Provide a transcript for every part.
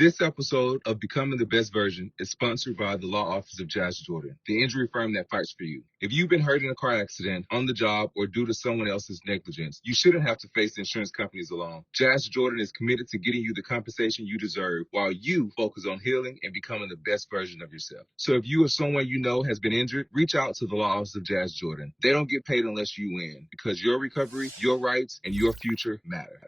This episode of Becoming the Best Version is sponsored by the Law Office of Jazz Jordan, the injury firm that fights for you. If you've been hurt in a car accident, on the job, or due to someone else's negligence, you shouldn't have to face insurance companies alone. Jazz Jordan is committed to getting you the compensation you deserve while you focus on healing and becoming the best version of yourself. So if you or someone you know has been injured, reach out to the Law Office of Jazz Jordan. They don't get paid unless you win, because your recovery, your rights, and your future matter.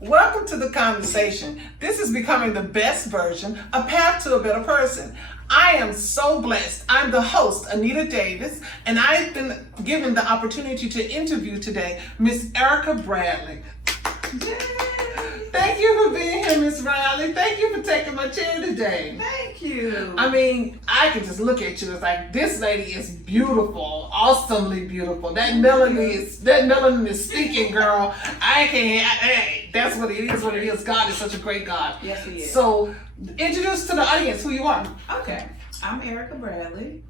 Welcome to the conversation. This is Becoming the Best Version, a path to a better person. I am so blessed. I'm the host, Annietta Davis, and I've been given the opportunity to interview today Miss Erica Bradley. Thank you for being here, Miss Bradley. Thank you for taking my chair today. Thank you. I mean, I can just look at you. It's like, this lady is beautiful, awesomely beautiful. That melanin is speaking, girl. That's what it is. What it is. God is such a great God. Yes, He is. So, introduce to the audience who you are. Okay, I'm Erica Bradley,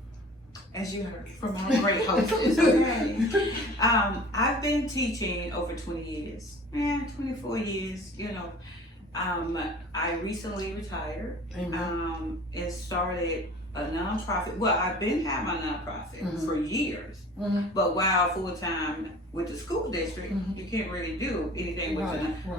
as you heard from our great hostess. Okay. I've been teaching over 20 years. 24 years. I recently retired. It started a nonprofit. Well, I've been having my nonprofit for years. But while full time with the school district, you can't really do anything with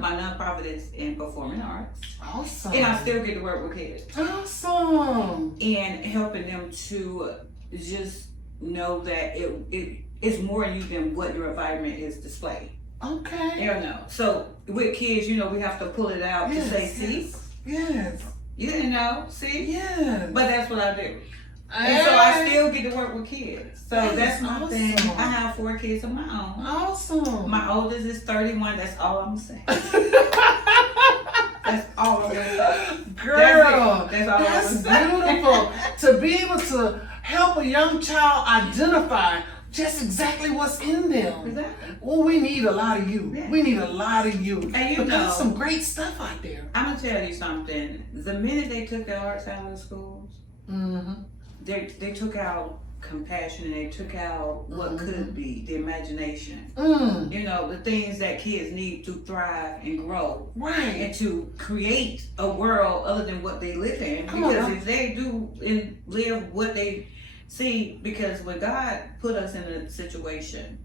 my nonprofit is in performing arts. Awesome. And I still get to work with kids. Awesome. And helping them to just know that it's more in you than what your environment is displayed. Okay. So with kids, we have to pull it out to say, see? Yes. See? Yes. But that's what I do. And so I still get to work with kids. So that's my awesome. thing. I have 4 kids of my own. Awesome. My oldest is 31. That's all I'm saying. That's all I'm saying. Girl, That's all that's I'm saying. beautiful. To be able to help a young child identify just exactly what's in them. Exactly. Well, we need a lot of you. Yeah. We need a lot of you. And there's some great stuff out there. I'm going to tell you something. The minute they took the arts out of the schools, they took out compassion and they took out what could be, the imagination. The things that kids need to thrive and grow. Right. And to create a world other than what they live in. Because if they do and live what they see, because when God put us in a situation,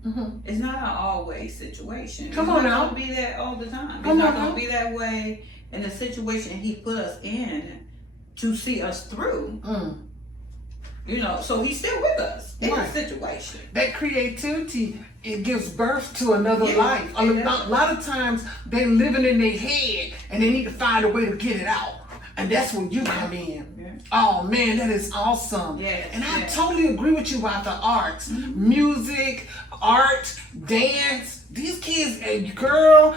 it's not an always situation. It's not going to be that all the time. It's not going to be that way in the situation He put us in to see us through. So He's still with us in the situation. That creativity, it gives birth to another life. A lot of times they're living in their head and they need to find a way to get it out. And that's when you come in. Oh man, that is awesome. Yes, and I totally agree with you about the arts. Music, art, dance. These kids, girl,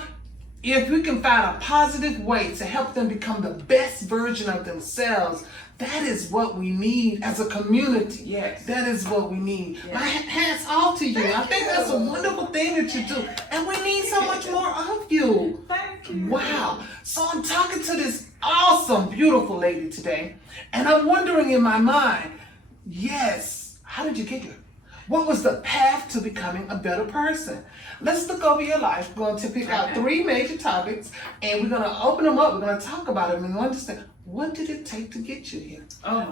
if we can find a positive way to help them become the best version of themselves, that is what we need as a community. Yes. That is what we need. Yes. My hats off to you. I think that's a wonderful thing that you do. And we need so much more of you. Thank you. Wow. So I'm talking to this awesome, beautiful lady today. And I'm wondering in my mind, how did you get here? What was the path to becoming a better person? Let's look over your life. We're going to pick out 3 major topics and we're going to open them up. We're going to talk about them and understand, what did it take to get you here?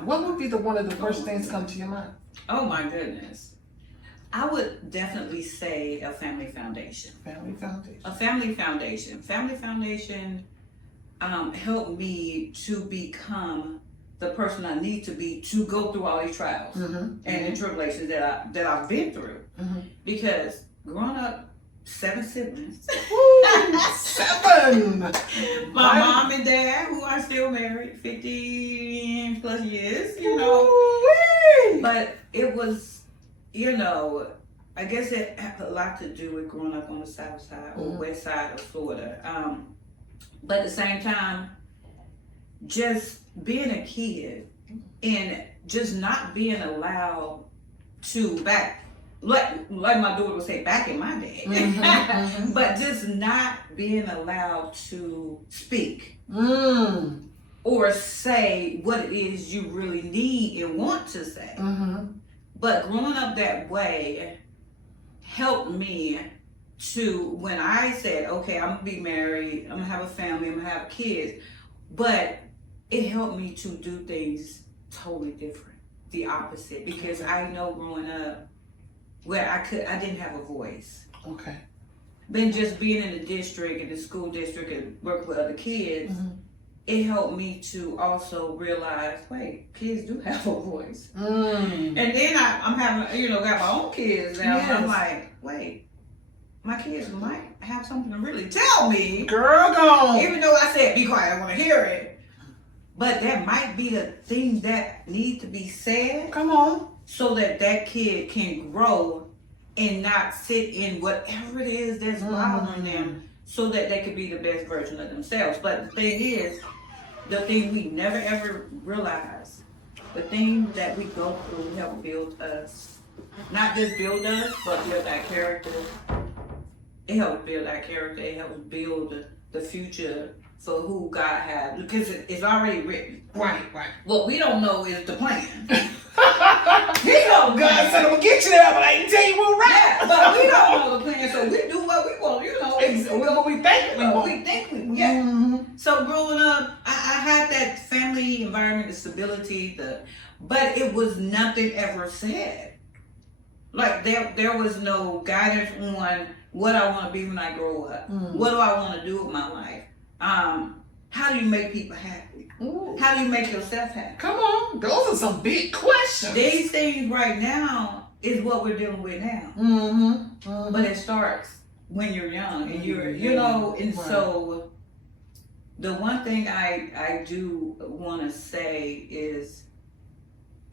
What would be one of the first things come to your mind? Oh my goodness. I would definitely say a family foundation. Family foundation. A family foundation. Family foundation helped me to become the person I need to be to go through all these trials and tribulations that I've been through. Because growing up, 7 siblings. Ooh, 7! My mom and dad, who are still married, 50 plus years, But it was, I guess it had a lot to do with growing up on the south side or west side of Florida. But at the same time, just being a kid and just not being allowed to like my daughter would say, back in my day, but just not being allowed to speak or say what it is you really need and want to say. But growing up that way helped me to when I said, okay, I'm gonna be married, I'm gonna have a family, I'm gonna have kids, but it helped me to do things totally different, the opposite, because I know growing up where I didn't have a voice. Okay. Then just being in the district, in the school district, and working with other kids, it helped me to also realize, wait, kids do have a voice. And then I'm having, got my own kids now. Yes. And I'm like, wait, my kids might have something to really tell me. Girl, go. Even though I said, be quiet, I want to hear it. But there might be a thing that need to be said. Come on. So that kid can grow and not sit in whatever it is that's bothering them, so that they could be the best version of themselves. But the thing is, the thing we never ever realize, the thing that we go through help build us. Not just build us, but build our character. It helps build our character. It helps build the future for who God has, because it's already written. Right. What we don't know is the plan. He know God said I'm gonna get you there, but I ain't tell you what right. Yeah, but we don't know the plan, so we do what we want. What we think we want. We think we yeah. So growing up, I had that family environment, the stability, but it was nothing ever said. Like there was no guidance on what I want to be when I grow up. What do I want to do with my life? How do you make people happy? How do you make yourself happy? Come on, those are some big questions. These things right now is what we're dealing with now. But it starts when you're young and and so the one thing I do want to say is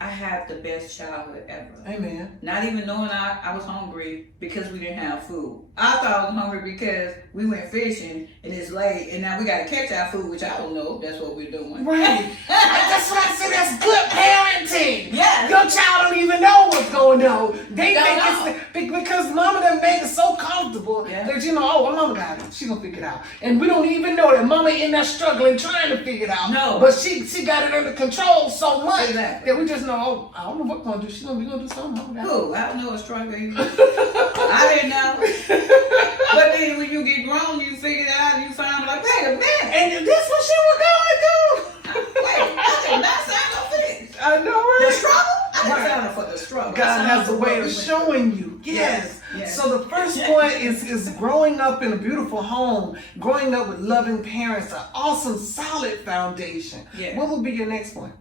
I had the best childhood ever. Amen. Not even knowing I was hungry because we didn't have food. I thought I was hungry because we went fishing and it's late and now we got to catch our food, which I don't know if that's what we're doing. Right. That's what I said. That's good parenting. Yes. Your child don't even know what's going on. They Don't think know. it's because mama done made it so comfortable that well, mama got it. She gonna figure it out. And we don't even know that mama in there struggling, trying to figure it out. No. But she got it under control so much Exactly. that we just know, I don't know what gonna do. She gonna do something. Mama got it. Who? I don't know what struggle you I didn't know. But then when you get grown, you figure it out and you find out, like, wait a minute. And this what she was going through. Wait, I did not sign up for this. I know, right? The struggle? I didn't sign up for the struggle. God has a way of showing you. Yes. So the first point is growing up in a beautiful home, growing up with loving parents, an awesome, solid foundation. Yeah. What would be your next point?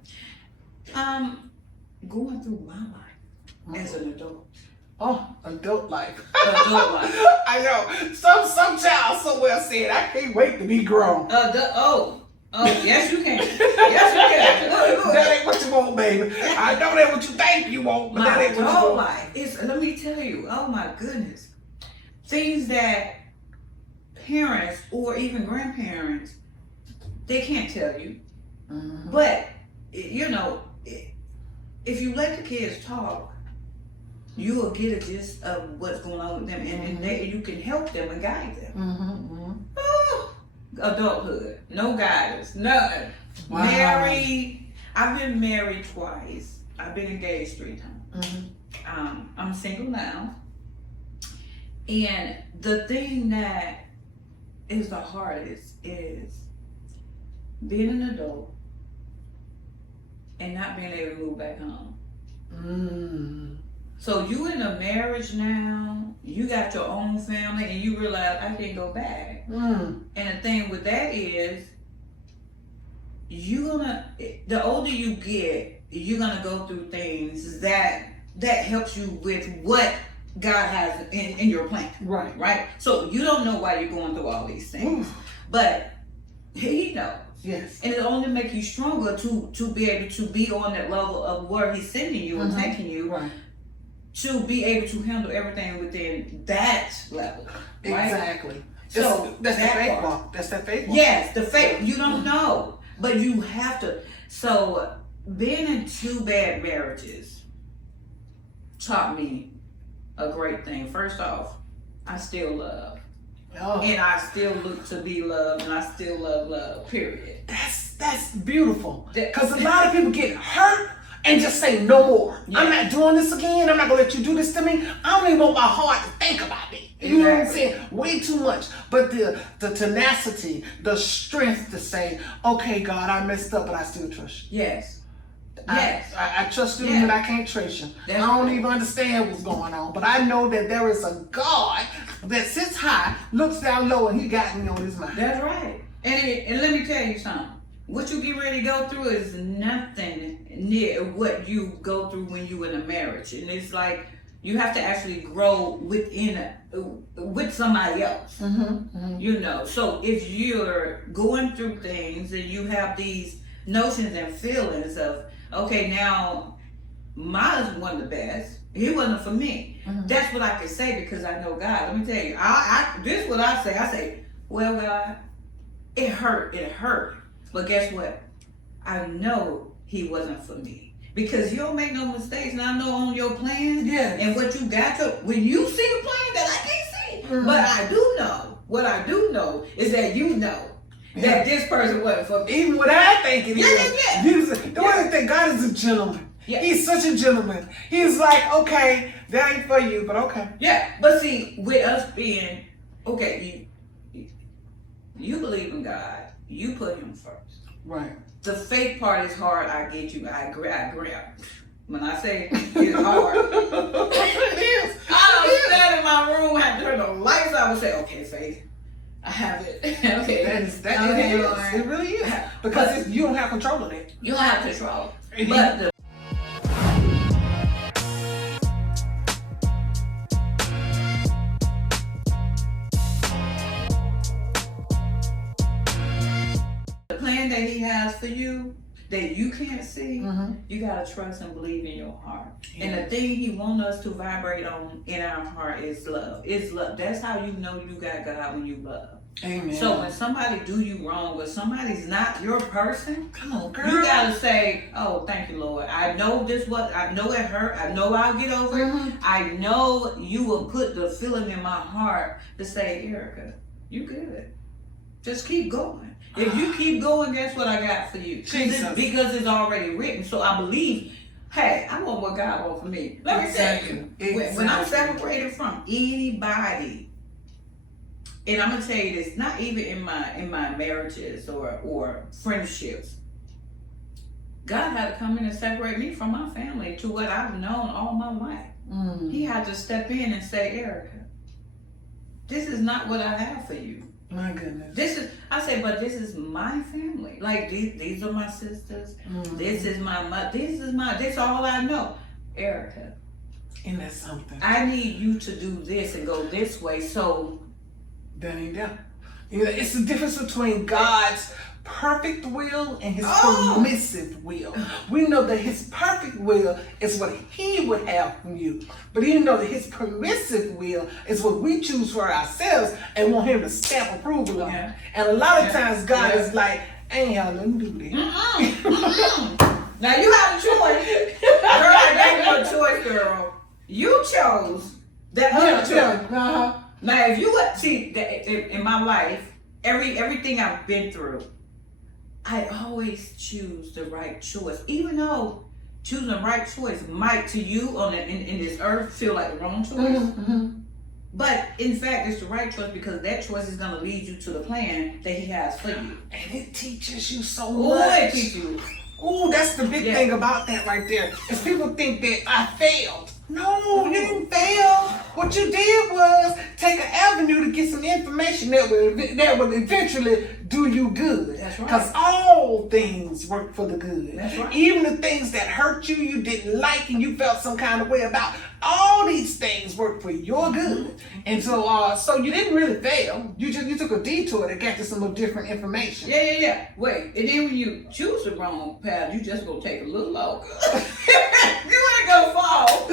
Going through my life as an adult. Oh, adult life. Adult life. I know. Some child somewhere said, I can't wait to be grown. Yes you can. Yes you can. Look. That ain't what you want, baby. I know that's what you think you want, but that ain't what you want. Life let me tell you, oh my goodness. Things that parents or even grandparents, they can't tell you. But, if you let the kids talk, you will get a gist of what's going on with them, and you can help them and guide them. Adulthood, no guidance, nothing. Wow. Married, I've been married twice. I've been engaged 3 times. I'm single now. And the thing that is the hardest is being an adult and not being able to move back home. So you in a marriage now, you got your own family, and you realize I can't go back. And the thing with that is, the older you get, you're gonna go through things that helps you with what God has in your plan. Right? So you don't know why you're going through all these things. But He knows. Yes. And it only makes you stronger to be able to be on that level of where He's sending you and taking you. Right. To be able to handle everything within that level. Right? Exactly. So that's the faith walk. That's that faith walk. Yes, the faith. You don't know, but you have to. So being in 2 bad marriages taught me a great thing. First off, I still love. And I still look to be loved, and I still love, period. That's beautiful. Because a lot of people get hurt and just say no more. Yeah. I'm not doing this again. I'm not gonna let you do this to me. I don't even want my heart to think about it. You know what I'm saying? Way too much. But the tenacity, the strength to say, okay, God, I messed up, but I still trust you. Yes. Yes. I trust you, but I can't trace you. I don't even understand what's going on. But I know that there is a God that sits high, looks down low, and he got me on his mind. That's right. And let me tell you something. What you get ready to go through is nothing near what you go through when you in a marriage. And it's like you have to actually grow with somebody else. You know. So if you're going through things and you have these notions and feelings of, okay, now mine wasn't the best. He wasn't for me. That's what I can say because I know God. Let me tell you, this is what I say. I say, well, God, it hurt. But guess what? I know he wasn't for me. Because you don't make no mistakes, and I know on your plans and what you got to, when you see the plan that I can't see. But I do know, what I do know is that you know that this person wasn't for me. Even what I think it is. The way I think God is a gentleman. Yeah. He's such a gentleman. He's like, okay, that ain't for you, but okay. Yeah, but see, with us being, okay, you believe in God. You put him first. Right. The fake part is hard. I get you. I agree. When I say it's hard, it is. I don't stand in my room, have to turn the lights out and say, okay, Faith, I have it. Okay. It really is. Because you don't have control of it. You don't have control. But the plan that he has for you that you can't see, you gotta trust and believe in your heart. And the thing he wants us to vibrate on in our heart is love. It's love. That's how you know you got God, when you love. Amen. So when somebody do you wrong, when somebody's not your person, come on, girl, you gotta say, "Oh, thank you, Lord. I know I know it hurt. I know I'll get over it. I know you will put the feeling in my heart to say, Erica, you good. Just keep going. If you keep going, guess what I got for you? Because it's already written. So I believe, hey, I want what God wants for me. Let me tell you, when I'm separated from anybody, and I'm gonna tell you this, not even in my marriages or friendships, God had to come in and separate me from my family to what I've known all my life. He had to step in and say, Erica, this is not what I have for you. My goodness. But this is my family. Like these are my sisters. This is my mother. This is all I know. Erica. Isn't that something? I need you to do this and go this way. So that ain't that. You know, it's the difference between God's perfect will and his permissive will. We know that his perfect will is what he would have from you. But you know that his permissive will is what we choose for ourselves and want him to stamp approval on. And a lot of times God is like, ain't let me do this. Now you have a choice. Girl, I gave you a choice, girl. You chose that other choice. Now if you would see that in my life, everything I've been through, I always choose the right choice, even though choosing the right choice might to you in this earth feel like the wrong choice. But in fact, it's the right choice because that choice is going to lead you to the plan that he has for you. And it teaches you so much. It teaches you. Ooh, that's the big thing about that right there. Is people think that I failed. No, you didn't fail. What you did was take an avenue to get some information that would eventually do you good. That's right. Because all things work for the good. That's right. Even the things that hurt you, you didn't like, and you felt some kind of way about, all these things work for your good. And so you didn't really fail. You took a detour that got you some different information. Yeah. Wait, and then when you choose the wrong path, you just gonna take a little longer. You ain't gonna fall.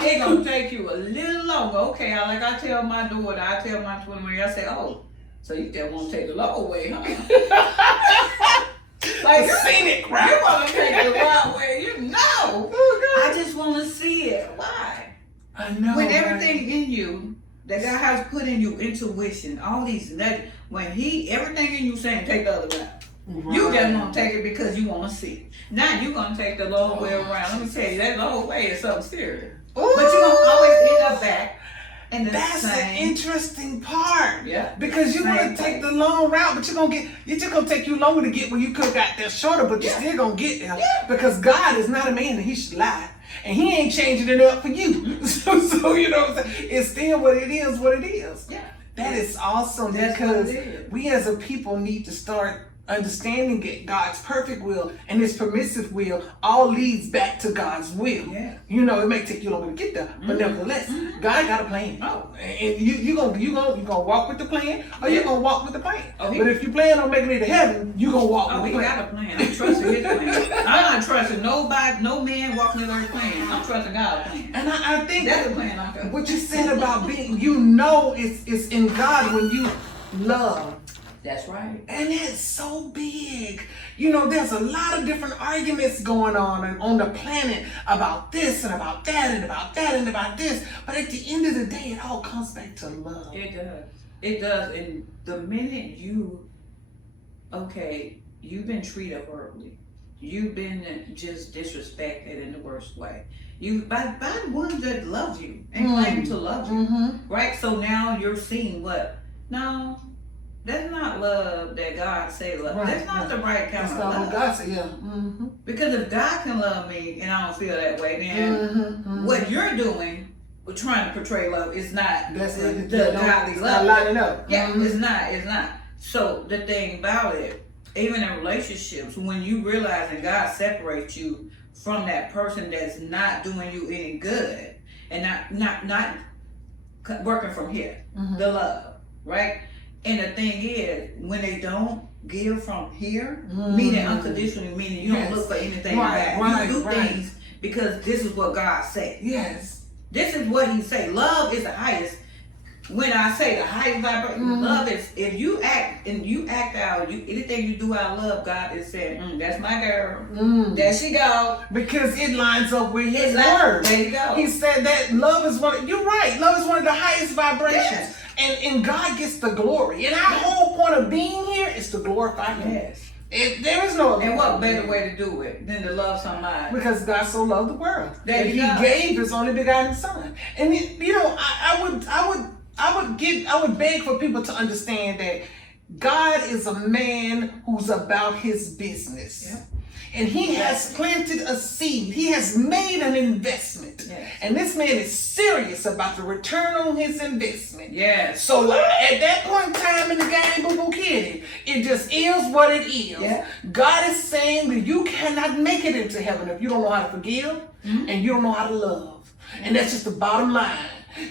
It's gonna take you a little longer. Okay, like I tell my daughter, I tell my twin, I say, oh, so you still want to take the long way, huh? Like scenic route. You want to take the long way, you know. I just want to see it. Why? I know. When everything in you that God has put in you, intuition, all these nuggets, when everything in you saying take the other route. You just want to take it because you want to see. Now you're going to take the long way around. Let me tell you, that long way is something serious. But you're going to always end up back. And that's the interesting part. Yeah. Because you're gonna take the long route, but it's just gonna take you longer to get where you could have got there shorter, but you're still gonna get there. Yeah. Because God is not a man that he should lie. And he ain't changing it up for you. So you know what I'm saying? It's still what it is. Yeah. That is awesome. That's because we as a people need to start understanding that God's perfect will and his permissive will all leads back to God's will. Yeah. You know, it may take you longer to get there, but nevertheless, God got a plan. Oh. And you gonna walk with the plan, or you gonna walk with the plan. Oh, but if you plan on making it to heaven, you gonna walk with the plan. Got a plan. I'm trusting his plan. I'm not trusting nobody, no man walking in their plan. I'm trusting God's plan. And I think that's the plan I'm trusting. What you said about being, it's in God when you love. That's right. And it's so big. You know, there's a lot of different arguments going on the planet about this and about that and about that and about this. But at the end of the day, it all comes back to love. It does. It does. And the minute you've been treated horribly. You've been just disrespected in the worst way. By the ones that love you and claim to love you. Right? So now you're seeing what? No. That's not love that God say love. Right, that's not the right kind of love. That's not what God say, yeah. Because if God can love me and I don't feel that way, then what you're doing with trying to portray love is not the godly love. Not lining up. Yeah, it's not. So the thing about it, even in relationships, when you realize that God separates you from that person that's not doing you any good and not working from here, the love, right? And the thing is, when they don't give from here, meaning unconditionally, meaning you don't look for anything back. You do things because this is what God said. Yes. This is what he said. Love is the highest. When I say the highest vibration, love is, if you act out, anything you do out of love, God is saying, that's my girl. There she go. Because it lines up with his word. There you go. He said that love is you're right, love is one of the highest vibrations. Yes. And God gets the glory. And our whole point of being here is to glorify him. Yes. There is no other. And what better way to do it than to love somebody? Because God so loved the world that he gave his only begotten son. And I would beg for people to understand that God is a man who's about his business. Yeah. And he has planted a seed. He has made an investment. Yes. And this man is serious about the return on his investment. Yes. So at that point in time in the game, boo-boo kitty, it just is what it is. Yeah. God is saying that you cannot make it into heaven if you don't know how to forgive and you don't know how to love. And that's just the bottom line.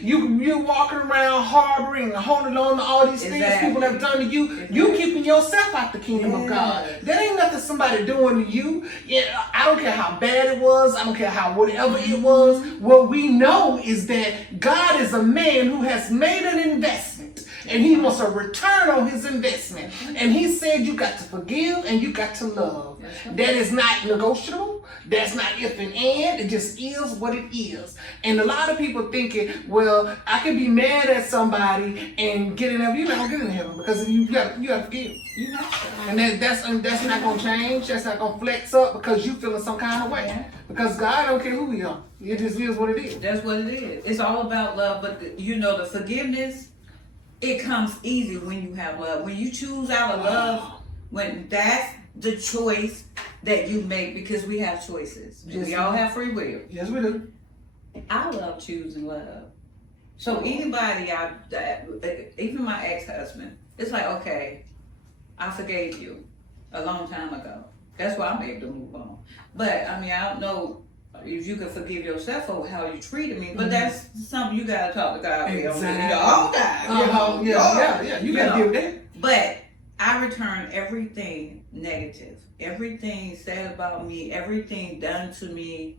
You're walking around harboring and holding on to all these things people have done to you. You keeping yourself out the kingdom of God. That ain't nothing somebody doing to you. Yeah, I don't care how bad it was. I don't care how whatever it was. What we know is that God is a man who has made an investment. And he wants a return on his investment. And he said you got to forgive and you got to love. That is not negotiable. That's not if and and. It just is what it is. And a lot of people thinking, well, I can be mad at somebody and get in heaven. You're not going to get in heaven because you got to forgive. You know? And that's not going to change. That's not going to flex up because you feeling some kind of way. Because God don't care who we are. It just is what it is. That's what it is. It's all about love. But the forgiveness, it comes easy when you have love. When you choose out of love, when that's the choice that you make, because we have choices. Yes, we all have free will. Yes, we do. I love choosing love. So anybody, even my ex-husband, it's like, okay, I forgave you a long time ago. That's why I'm able to move on. But I mean, I don't know if you can forgive yourself for how you treated me, but that's something you gotta talk to God with all the time. Yeah. You gotta deal with that. But I return everything negative, everything said about me, everything done to me.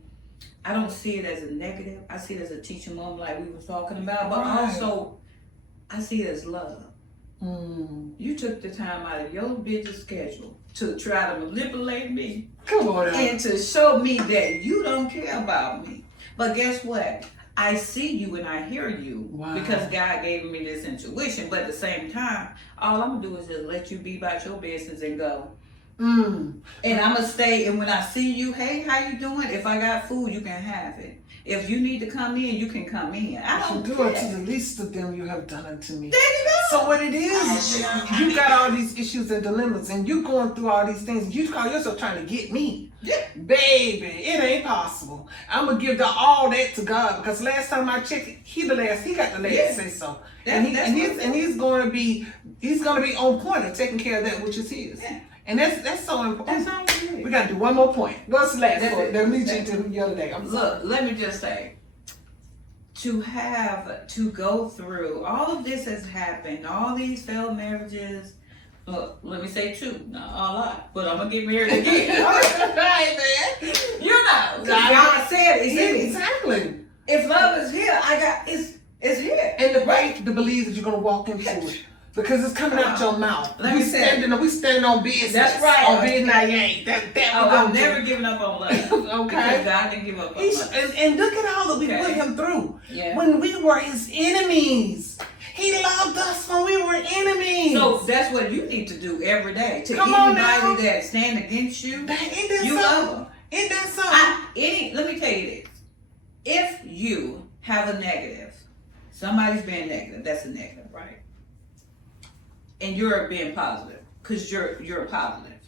I don't see it as a negative. I see it as a teaching moment, like we were talking about. But also, I see it as love. You took the time out of your busy schedule to try to manipulate me. Come on, and to show me that you don't care about me. But guess what? I see you and I hear you because God gave me this intuition. But at the same time, all I'm gonna do is just let you be about your business and go. Mm. And I'm going to stay, and when I see you, hey, how you doing? If I got food, you can have it. If you need to come in, you can come in. I don't do care. unto the least of them you have done unto me. There you go. So what it is, you got all these issues and dilemmas, and you going through all these things. You call yourself trying to get me. Yeah. Baby, it ain't possible. I'm going to give all that to God, because last time I checked, he got the last say so. And he's going to be on point of taking care of that which is his. Yeah. And that's so important. That's all it is. We got to do one more point. What's the last point? That leads you to the other day. Look, let me just say, to go through, all of this has happened, all these failed marriages. Look, let me say two, not a lot, but I'm going to get married again. Right, man. You know, God said it's in me. Exactly. If love is here, it's here. And the faith to believe that you're going to walk into it. Because it's coming out your mouth. We standing on business. That's right. On business. I'm never giving up on love. Okay. Because God didn't give up on love. And look at all that we put him through. Yeah. When we were his enemies. He loved us when we were enemies. So that's what you need to do every day. To anybody that stand against you, you love them. Isn't that something? Let me tell you this. If you have a negative, somebody's being negative, that's a negative, right? And you're being positive, because you're positive,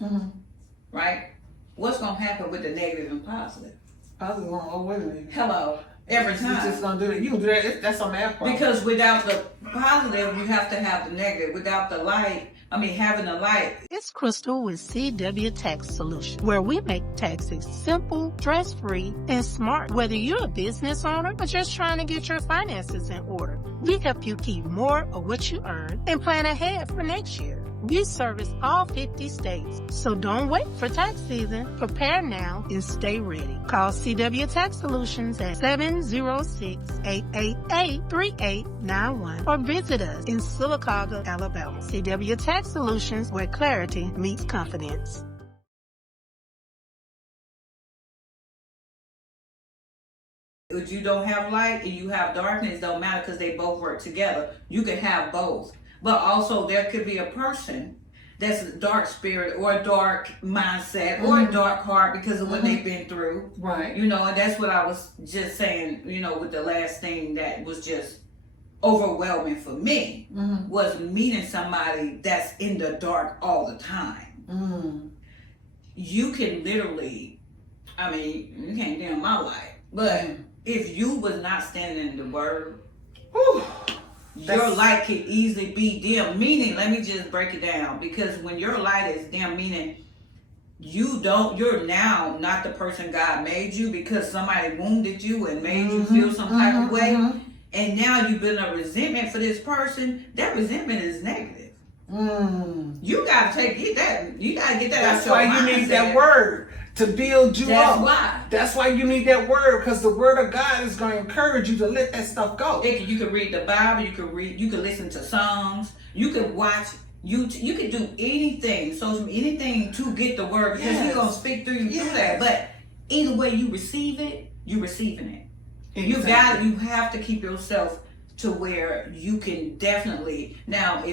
right? What's going to happen with the negative and positive? Positive won't always be. Hello, every time. You're just going to do that. You can do that. That's on that part. Because without the positive, you have to have the negative. Without the light, having the light. It's Crystal with CW Tax Solutions, where we make taxes simple, stress-free, and smart. Whether you're a business owner or just trying to get your finances in order, we help you keep more of what you earn and plan ahead for next year. We service all 50 states, so don't wait for tax season. Prepare now and stay ready. Call CW Tax Solutions at 706-888-3891 or visit us in Sylacauga, Alabama. CW Tax Solutions, where clarity meets confidence. If you don't have light and you have darkness, it don't matter, because they both work together. You can have both. But also there could be a person that's a dark spirit or a dark mindset or a dark heart because of what they've been through. Right. And that's what I was just saying, with the last thing that was just overwhelming for me was meeting somebody that's in the dark all the time. You can literally, you can't dim my light, but if you was not standing in the word, your light can easily be dim. Meaning, let me just break it down, because when your light is dim, meaning you're now not the person God made you, because somebody wounded you and made you feel some type of way, and now you've been a resentment for this person. That resentment is negative. You gotta get that. You gotta get that out your mind. That's why you need that word to build you up. Why. That's why you need that word, because the word of God is going to encourage you to let that stuff go. You can read the Bible. You can listen to songs. You can watch. You can do anything, anything to get the word, because He's gonna speak through you through that. But either way you receive it, you're receiving it. Exactly. You have to keep yourself to where you can definitely. Now,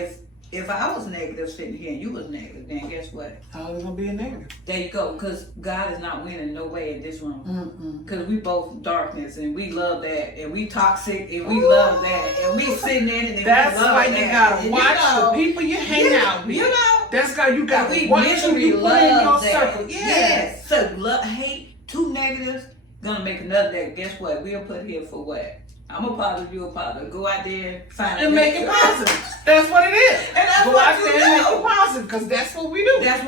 if I was negative sitting here and you was negative, then guess what? Always gonna be a negative. There you go. Because God is not winning no way in this room. Because we both darkness, and we love that, and we toxic, and we love that, and we sitting in it, and that's we love why that. You gotta watch the people you hang out with. That's how you gotta watch who you put in your circle. Yes. So hate, two negatives, gonna make another negative. Guess what? We'll put here for what? I'm a positive, you a positive. Go out there, find and make it positive. That's what it is. And that's go out there and make it positive, because that's what we do. That's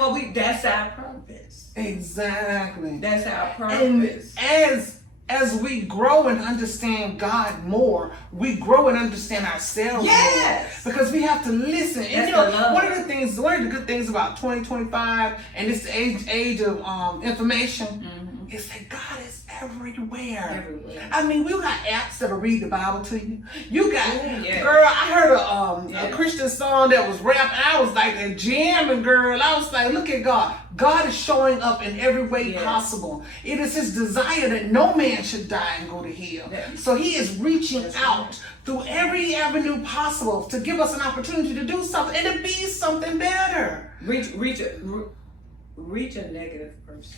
our purpose. Exactly. That's our purpose. And as we grow and understand God more, we grow and understand ourselves more. Because we have to listen. And one of the good things about 2025 and this age of information is that God is everywhere. We got apps that'll read the Bible to you. You got, girl, I heard a Christian song that was rap, and I was like a jamming, girl. I was like, look at God. God is showing up in every way possible. It is His desire that no man should die and go to hell. So He is reaching out through every avenue possible to give us an opportunity to do something and to be something better. reach a negative person.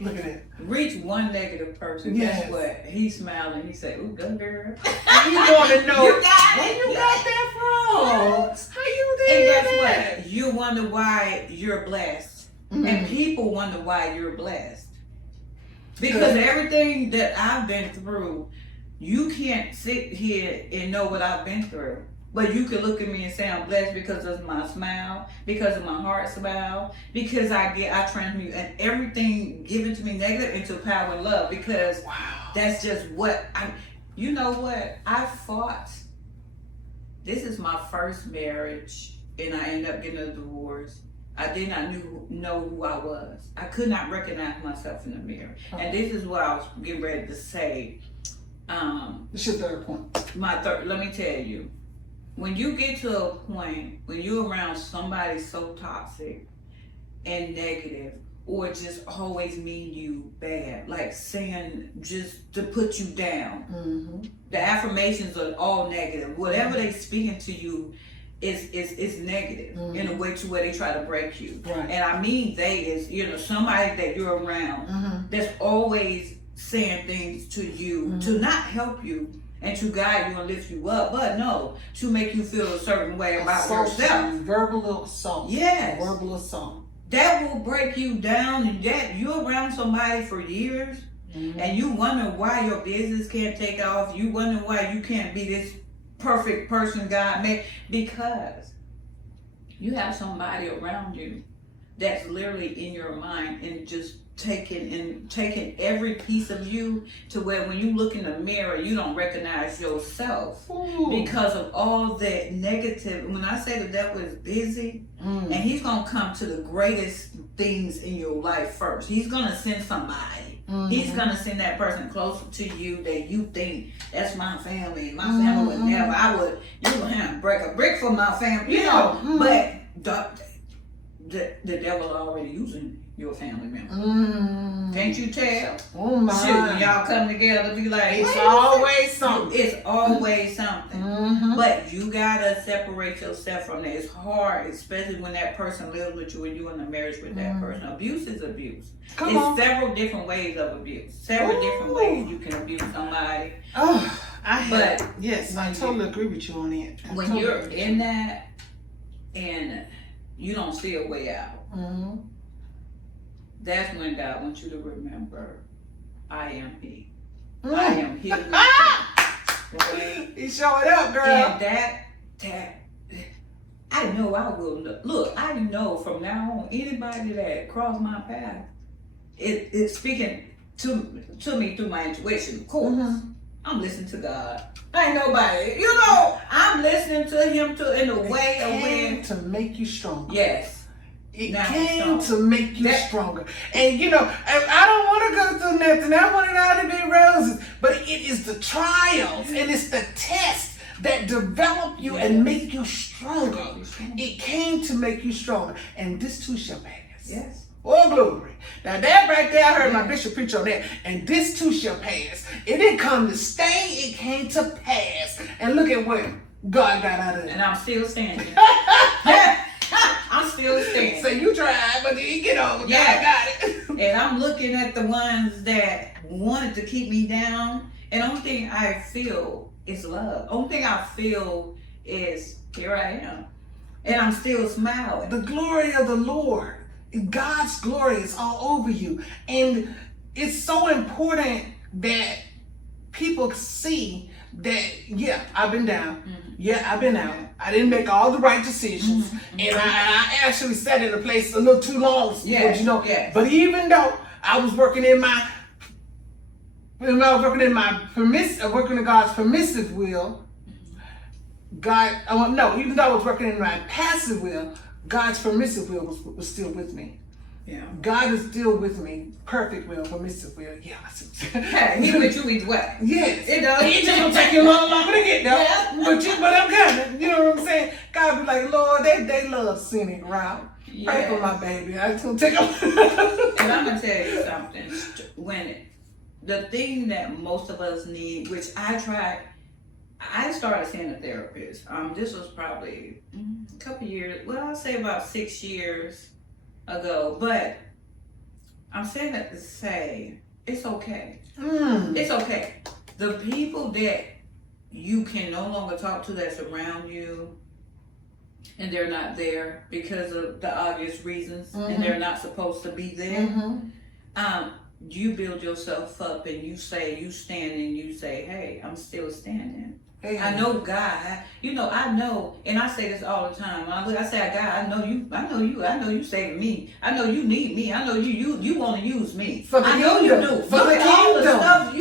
Look at that. Reach one negative person. Yes. Guess what? He smiled and he said, "Ooh, good girl." You want to know You got where it. you got that from? Yes. How you And did guess that? what? You wonder why you're blessed. And people wonder why you're blessed. Because everything that I've been through, you can't sit here and know what I've been through. But you can look at me and say I'm blessed because of my smile, because of my heart smile, because I transmute and everything given to me negative into power and love, because that's just what you know what? I fought. This is my first marriage and I ended up getting a divorce. I did not know who I was. I could not recognize myself in the mirror. And this is what I was getting ready to say. This is your third point. Let me tell you. When you get to a point when you're around somebody so toxic and negative, or just always mean you bad, like saying just to put you down, the affirmations are all negative. Whatever they speaking to you is negative in a way to where they try to break you. Right. And I mean they is somebody that you're around that's always saying things to you to not help you and to guide you and lift you up, but no, to make you feel a certain way about yourself. Verbal assault. Yes. Verbal assault. That will break you down, and that you're around somebody for years and you wonder why your business can't take off. You wonder why you can't be this perfect person God made, because you have somebody around you that's literally in your mind and just taking every piece of you to where when you look in the mirror you don't recognize yourself because of all that negative. When I say the devil is busy and he's gonna come to the greatest things in your life first. He's gonna send somebody. He's gonna send that person closer to you that you think that's my family. My family would never. You gonna have to break a brick for my family, you know. But the devil already using your family member. Can't you tell? Oh my! Shoot, when y'all come together, be like, it's always something. It's always something. But you gotta separate yourself from that. It's hard, especially when that person lives with you and you're in a marriage with that person. Abuse is abuse. Several different ways of abuse. Several different ways you can abuse somebody. Yes, I totally agree with you on that. When you're in that and you don't see a way out, that's when God wants you to remember, I am He. I am healing. Okay? He showed up, girl. And that I know I will look. I know from now on, anybody that crossed my path, it's speaking to me through my intuition. Of course, I'm listening to God. Ain't nobody, I'm listening to Him in a way of when to make you stronger. Yes. It came to make you stronger. And I don't want to go through nothing. I want it all to be roses. But it is the trials and it's the tests that develop you and make you stronger. It came to make you stronger. And this too shall pass. Yes. Oh, glory. Now that right there, I heard my bishop preach on that. And this too shall pass. It didn't come to stay. It came to pass. And look at what God got out of it. And I'm still standing. I'm still standing. So you tried, but you get over. Yeah, God got it. And I'm looking at the ones that wanted to keep me down. And the only thing I feel is love. The only thing I feel is here I am. And I'm still smiling. The glory of the Lord, God's glory is all over you. And it's so important that people see that, I've been down. I've been out. I didn't make all the right decisions. And I actually sat in a place a little too long. But even though I was working in working in God's permissive will, even though I was working in my passive will, God's permissive will was still with me. Yeah. God is still with me. Perfect will, permissive will. Yeah. He with you either way. Yes. It does. It just gonna take you a little longer to get there. Yeah. But I'm coming. You know what I'm saying? God be like, Lord, they love scenic route. Yeah. Pray for my baby. I just gonna take them. And I'm gonna tell you something. The thing that most of us need, which I started seeing a therapist. This was probably a couple years. Well, I'll say about 6 years ago. But I'm saying that to say it's okay. It's okay. The people that you can no longer talk to that's around you, and they're not there because of the obvious reasons, and they're not supposed to be there. You build yourself up, and you stand and you say, hey, I'm still standing. Hey. I know God, I know, and I say this all the time. I say, God, I know you saving me. I know you need me. I know you want to use me. I know you do. Look at all the stuff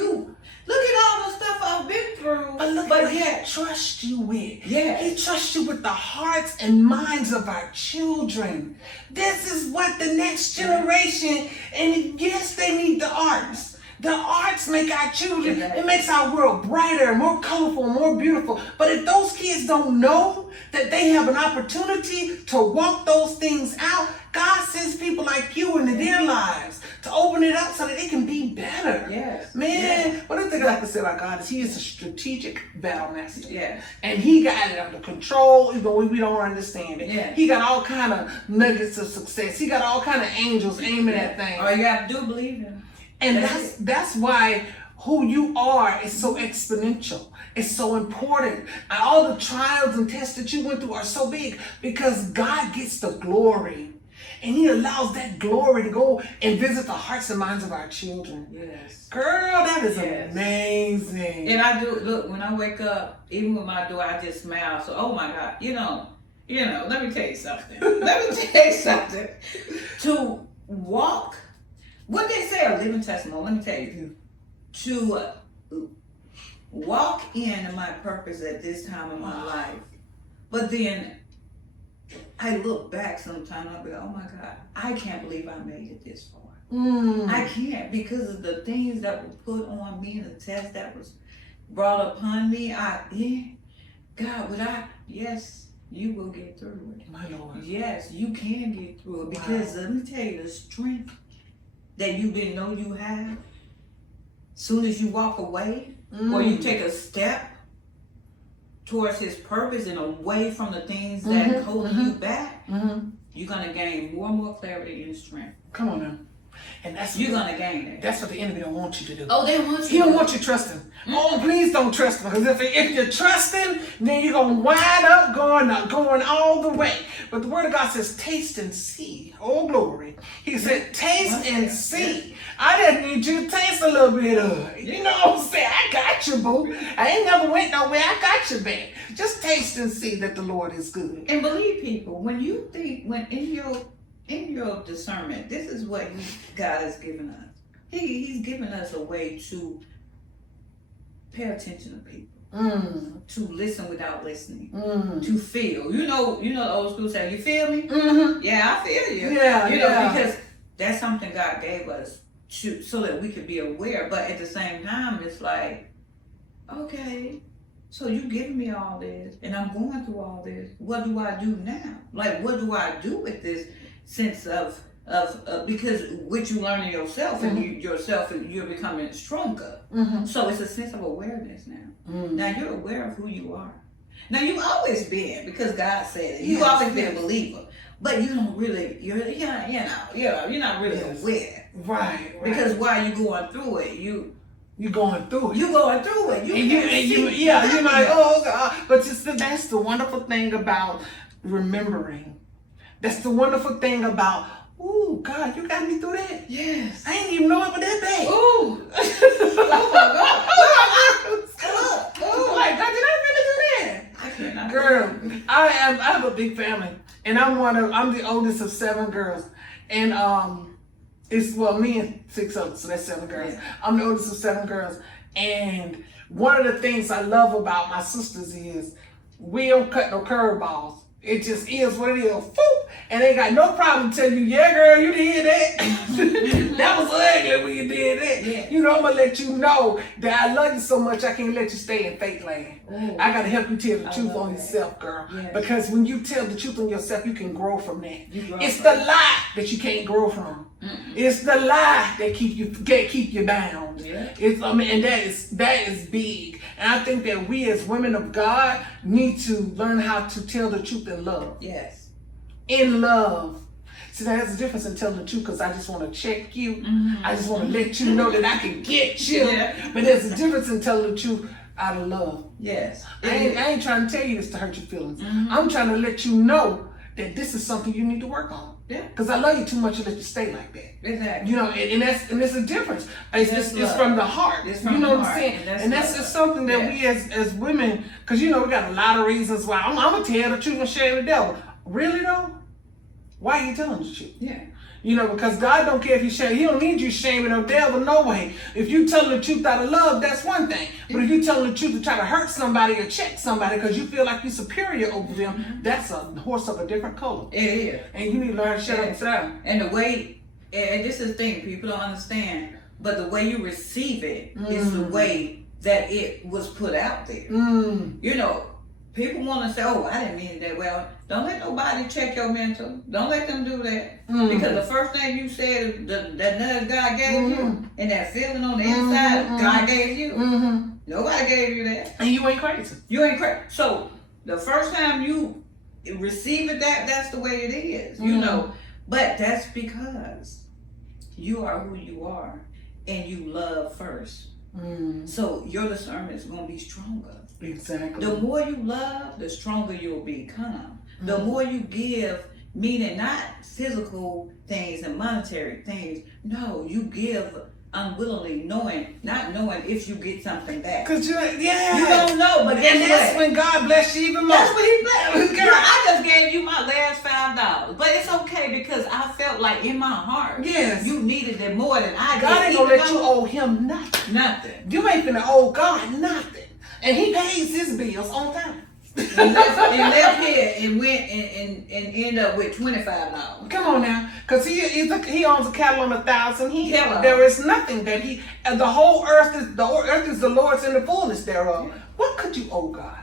look at all the stuff I've been through. But look what he trusts you with. Yeah. He trusts you with the hearts and minds of our children. This is what the next generation, and yes, they need the arts. The arts make our children, it makes our world brighter, more colorful, more beautiful. But if those kids don't know that they have an opportunity to walk those things out, God sends people like you into their lives to open it up so that it can be better. Yes. Man, what I think I like to say about God is he is a strategic battle master. Yes. And he got it under control, even when we don't understand it. Yeah. He got all kind of nuggets of success. He got all kind of angels aiming at things. All you got to do believe him. And that's why who you are is so exponential. It's so important. And all the trials and tests that you went through are so big because God gets the glory. And he allows that glory to go and visit the hearts and minds of our children. Yes. Girl, that is amazing. And I do, look, when I wake up, even with my door, I just smile. So, oh my God, let me tell you something. To walk, what they say, a living testimony, let me tell you. To walk in my purpose at this time of my life, but then I look back sometimes and I'll be like, oh my God, I can't believe I made it this far. I can't, because of the things that were put on me and the test that was brought upon me. Yes, you will get through it. My Lord. Yes, you can get through it, because let me tell you, the strength that you didn't know you have, soon as you walk away or you take a step towards his purpose and away from the things that hold you back, you're going to gain more and more clarity and strength. Come on now. And you're going to gain it. That's what the enemy don't want you to do. Oh, they want you. He don't want you trusting. Oh, please don't trust him. Because if you trust him, then you're going to wind up going all the way. But the word of God says, taste and see. Oh, glory. He said, taste and see. I just need you to taste a little bit of it. You know what I'm saying? I got you, boo. I ain't never went nowhere. I got you, babe. Just taste and see that the Lord is good. And believe people, when in your discernment, this is what God has given us. He's given us a way to pay attention to people, to listen without listening, to feel. You know the old school say, you feel me? Yeah, I feel you. Yeah, because that's something God gave us so that we could be aware. But at the same time, it's like, okay, so you giving me all this, and I'm going through all this. What do I do now? Like, what do I do with this sense of because what you learn in yourself, and you're becoming stronger. So it's a sense of awareness now. Now you're aware of who you are. Now you've always been, because God said it. You've always been a believer, but you don't really. You're not really aware. Right. Because while you're going through it, you're going through it. You're going through it. You're like, oh God. But that's the wonderful thing about remembering. That's the wonderful thing about, ooh, God, you got me through that? Yes. I ain't even know it was that bad. Ooh. Oh my God. Oh my God, did I really do that? I cannot. Girl, I have a big family, and I'm the oldest of 7 girls. And it's me and 6 others, so that's 7 girls. Yeah. I'm the oldest of 7 girls. And one of the things I love about my sisters is we don't cut no curveballs. It just is what it is. Foop! And they got no problem telling you, yeah, girl, you did that. That was ugly when you did that. Yeah. I'm going to let you know that I love you so much I can't let you stay in fake land. Ooh. I got to help you tell the truth on yourself, girl. Yes. Because when you tell the truth on yourself, you can grow from that. It's the lie that you can't grow from. It's the lie that keep you bound. Yeah. And that is big. And I think that we as women of God need to learn how to tell the truth in love. Yes. In love. See, there's a difference in telling the truth because I just want to check you. I just want to let you know that I can get you. Yeah. But there's a difference in telling the truth out of love. Yes. I ain't trying to tell you this to hurt your feelings. I'm trying to let you know that this is something you need to work on. Yeah. Because I love you too much to let you stay like that. Exactly. You know, and there's a difference. It's from the heart. It's from you know the what I'm heart. saying? And that's just something that we as women, because you know we got a lot of reasons why. I'm gonna tell the truth and shame the devil. Really though? Why are you telling the truth? Yeah. You know, because God don't care if you shame. He don't need you shaming no devil, no way. If you telling the truth out of love, that's one thing. But if you telling the truth to try to hurt somebody or check somebody because you feel like you're superior over them, that's a horse of a different color. It is. And you need to learn to shut up and sit down. And the way, and this is the thing, people don't understand, but the way you receive it is the way that it was put out there. You know, people want to say, oh, I didn't mean it that well. Don't let nobody check your mental. Don't let them do that. Because the first thing you said, that nudge God gave you, and that feeling on the inside, God gave you. Nobody gave you that. And you ain't crazy. You ain't crazy. So the first time you receive it, that's the way it is. You know. But that's because you are who you are, and you love first. So your discernment is going to be stronger. Exactly. The more you love, the stronger you'll become. The more you give, meaning not physical things and monetary things. No, you give unwillingly, not knowing if you get something back. Cause you don't know, but and that's when God bless you even more. That's what He blessed. Girl, I just gave you my last $5, but it's okay because I felt like in my heart, you needed it more than I did. God ain't gonna let you owe Him nothing. Nothing. You ain't finna owe God nothing, and He pays His bills on time. and left here and went and end up with $25. Come on now, cause he owns a cattle on 1,000. There is nothing that the whole earth is the Lord's in the fullness thereof. What could you owe God?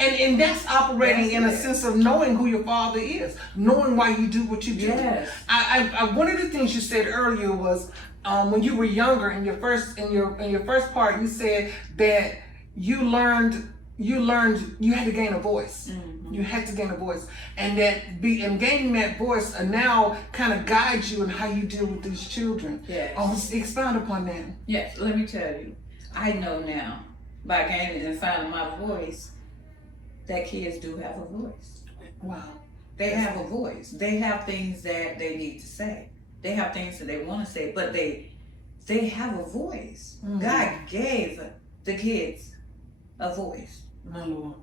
And that's operating in a sense of knowing who your Father is, knowing why you do what you do. Yes. I one of the things you said earlier was when you were younger in your first part, you said that you learned you had to gain a voice. You had to gain a voice, and gaining that voice now kind of guides you in how you deal with these children. Yes. Expound upon that. Yes. Let me tell you, I know now by gaining and finding my voice that kids do have a voice. Wow. They have a voice. They have things that they need to say. They have things that they want to say, but they have a voice. God gave the kids a voice. My Lord.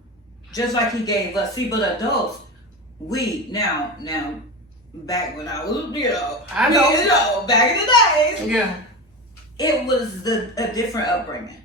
Just like He gave us. See, but adults, we now back when I was, back in the days, it was a different upbringing.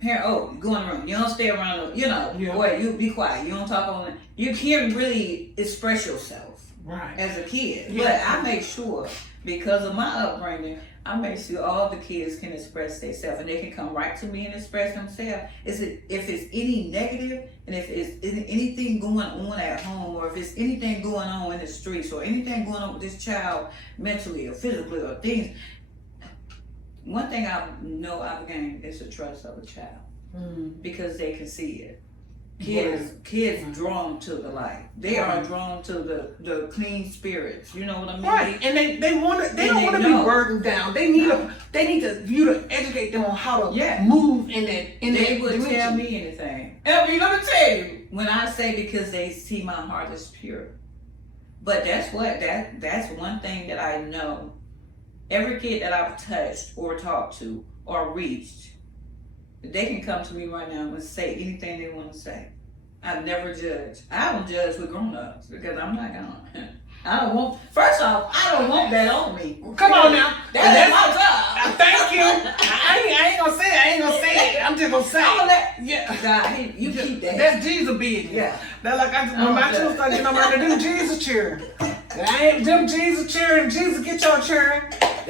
Parent, go in the room. You don't stay around. Or you be quiet. You don't talk on. You can't really express yourself as a kid. But I make sure, because of my upbringing, I make sure all the kids can express themselves and they can come right to me and express themselves. If it's any negative and if it's anything going on at home, or if it's anything going on in the streets, or anything going on with this child mentally or physically or things, one thing I know I've gained is the trust of a child, because they can see it. Kids drawn to the light. They are drawn to the clean spirits. You know what I mean? Right. And they don't want to be burdened down. They need you to educate them on how to move in that. They would tell me anything. Elby, let me tell you. When I say, because they see my heart is pure. But that's one thing that I know. Every kid that I've touched or talked to or reached, they can come to me right now and say anything they want to say. I never judge. I don't judge with grown-ups because I'm not gonna. First off, I don't want that on me. Come on now. That's my job. Thank you. I ain't gonna say it. I ain't gonna say it. I'm just gonna say it. God, you keep that. That's Jesus business. Yeah. That's like when my children start getting on them Jesus cheering. I ain't them Jesus cheering. Jesus get your cheering.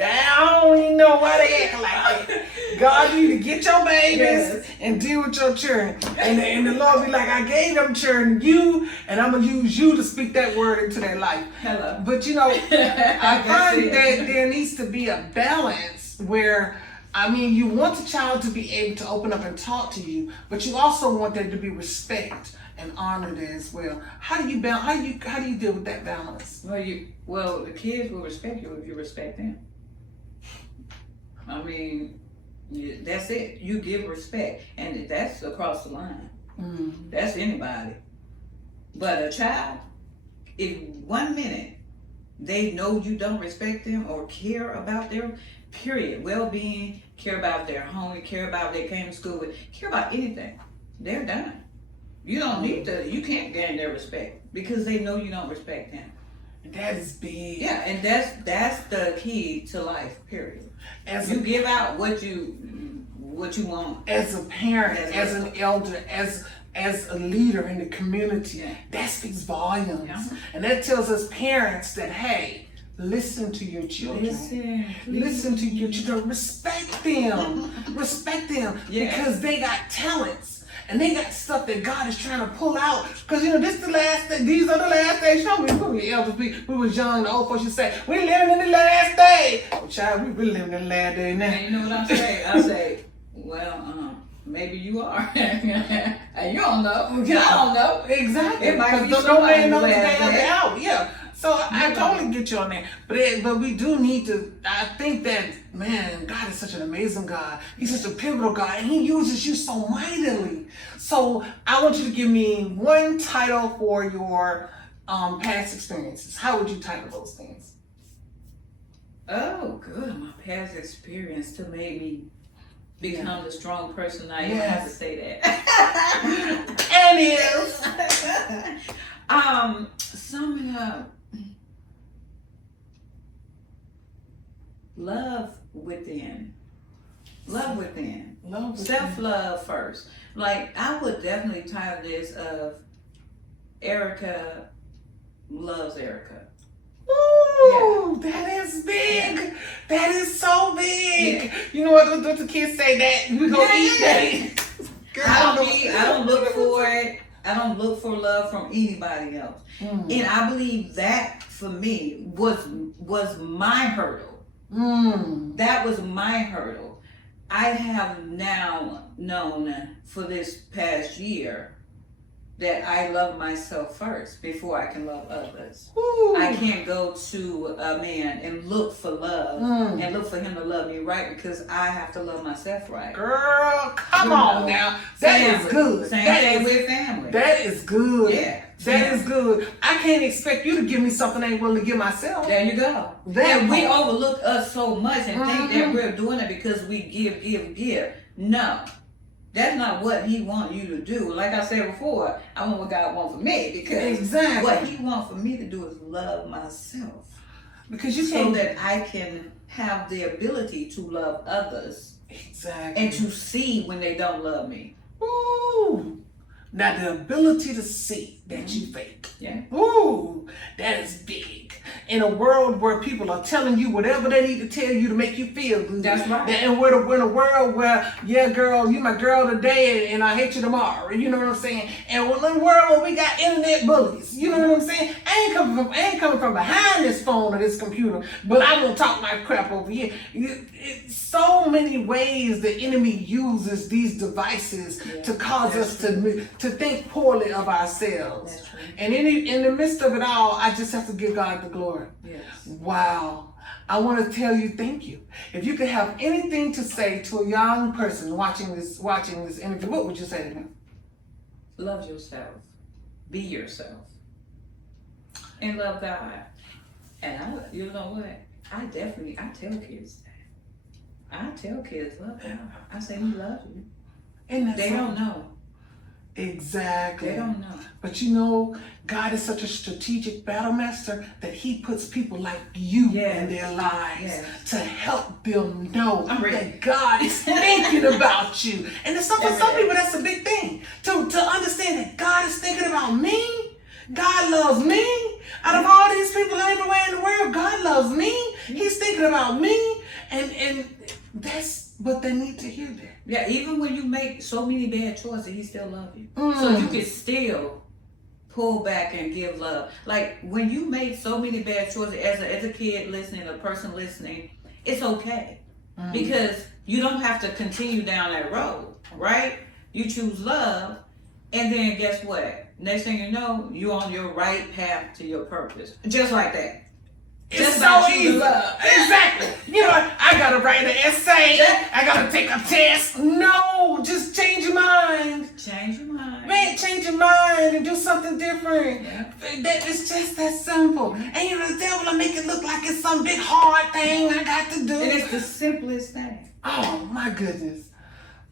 I don't even know why they act like that. God, you need to get your babies and deal with your children. And the Lord be like, I gave them children you, and I'm going to use you to speak that word into their life. Hello. But I find that there needs to be a balance where, you want the child to be able to open up and talk to you, but you also want there to be respect and honored as well. How do you deal with that balance? Well, the kids will respect you if you respect them. I mean, that's it. You give respect, and that's across the line. That's anybody. But a child, if 1 minute they know you don't respect them or care about their period well-being, care about their home, care about they came to school with, care about anything, they're done. You don't need to. You can't gain their respect because they know you don't respect them. That is big. Yeah, and that's the key to life. Period. As you give out what you want. As a parent, as an elder, as a leader in the community, that speaks volumes. Yeah. And that tells us parents that, hey, listen to your children. Listen to your children. Respect them. Respect them because they got talents. And they got stuff that God is trying to pull out. Because, these are the last days. We elders, we was young, the old folks used to say, we living in the last day. Oh, child, we really living in the last day now. And you know what I say? I say, well, maybe you are. And you don't know. I don't know. Exactly. It might be no man knows the day day of the hour. Yeah. So I totally get you on that. But we do need to, I think that, man, God is such an amazing God. He's such a pivotal God, and he uses you so mightily. So I want you to give me one title for your past experiences. How would you title those things? Oh, good. My past experience to make me become the strong person I am. I have to say that. And is. Sum it up. Love within. Love within. Self-love first. Like, I would definitely title this of Erica loves Erica. Ooh, that is big. That is so big. Yeah. You know what the kids say that we gonna eat that. Girl, I don't look for it. I don't look for love from anybody else. And I believe that for me was my hurdle. That was my hurdle. I have now known for this past year that I love myself first before I can love others. Ooh. I can't go to a man and look for love and look for him to love me right because I have to love myself right. Girl, come on now. That is good. Same thing with family. That is good. Yeah. That is good. I can't expect you to give me something I ain't willing to give myself. There you go. And we overlook us so much and think that we're doing it because we give. No. That's not what he wants you to do. Like I said before, I want what God wants for me because what he wants for me to do is love myself. Because you so that I can have the ability to love others. Exactly. And to see when they don't love me. Ooh. Now the ability to see that you fake. Yeah. Ooh, that is big. In a world where people are telling you whatever they need to tell you to make you feel good. That's right. And we're in a world where, yeah, girl, you my girl today and I hate you tomorrow. You know what I'm saying? And we're in a world where we got internet bullies. You know what I'm saying? I ain't coming from behind this phone or this computer, but I'm gonna talk my crap over here. So many ways the enemy uses these devices to cause us to think poorly of ourselves. That's true. And in the midst of it all, I just have to give God the glory. Yes. Wow. I want to tell you thank you. If you could have anything to say to a young person watching this interview, what would you say to them? Love yourself. Be yourself. And love God. And you know what? I tell kids that. I tell kids, love God. I say, we love you. And they don't know. Exactly. They don't know. But you know, God is such a strategic battle master that he puts people like you in their lives to help them know that God is thinking about you. And for some people, that's a big thing. To understand that God is thinking about me. God loves me. Out of all these people everywhere in the world, God loves me. He's thinking about me. And that's what they need to hear that. Yeah, even when you make so many bad choices, he still loves you. So you can still pull back and give love. Like when you make so many bad choices as a kid listening, a person listening, it's okay. Because you don't have to continue down that road, right? You choose love, and then guess what? Next thing you know, you're on your right path to your purpose. Just like that. It's so easy. Exactly. You know, I gotta write an essay. I gotta take a test. No, just change your mind. Change your mind. Man, change your mind and do something different. Yeah. It's just that simple. And you know, the devil will make it look like it's some big hard thing I got to do. It is the simplest thing. Oh my goodness.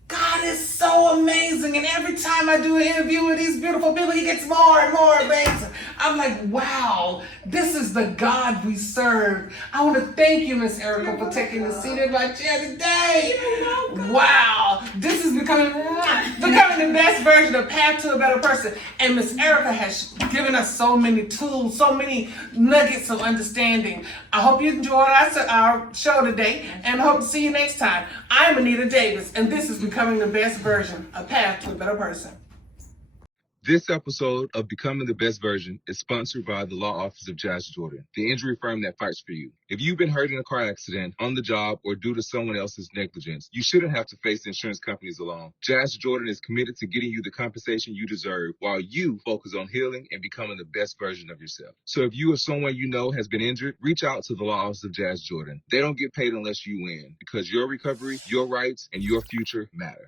God is so amazing, and every time I do an interview with these beautiful people, he gets more and more amazing. I'm like, wow, this is the God we serve. I want to thank you, Miss Erica, for taking the seat in my chair today. Wow, this is becoming the best version of Path to a Better Person. And Miss Erica has given us so many tools, so many nuggets of understanding. I hope you enjoyed our show today, and I hope to see you next time. I'm Annietta Davis, and this is Becoming the Best Version, a Path to a Better Person. This episode of Becoming the Best Version is sponsored by the Law Office of Jazz Jordan, the injury firm that fights for you. If you've been hurt in a car accident, on the job, or due to someone else's negligence, you shouldn't have to face insurance companies alone. Jazz Jordan is committed to getting you the compensation you deserve while you focus on healing and becoming the best version of yourself. So if you or someone you know has been injured, reach out to the Law Office of Jazz Jordan. They don't get paid unless you win, because your recovery, your rights, and your future matter.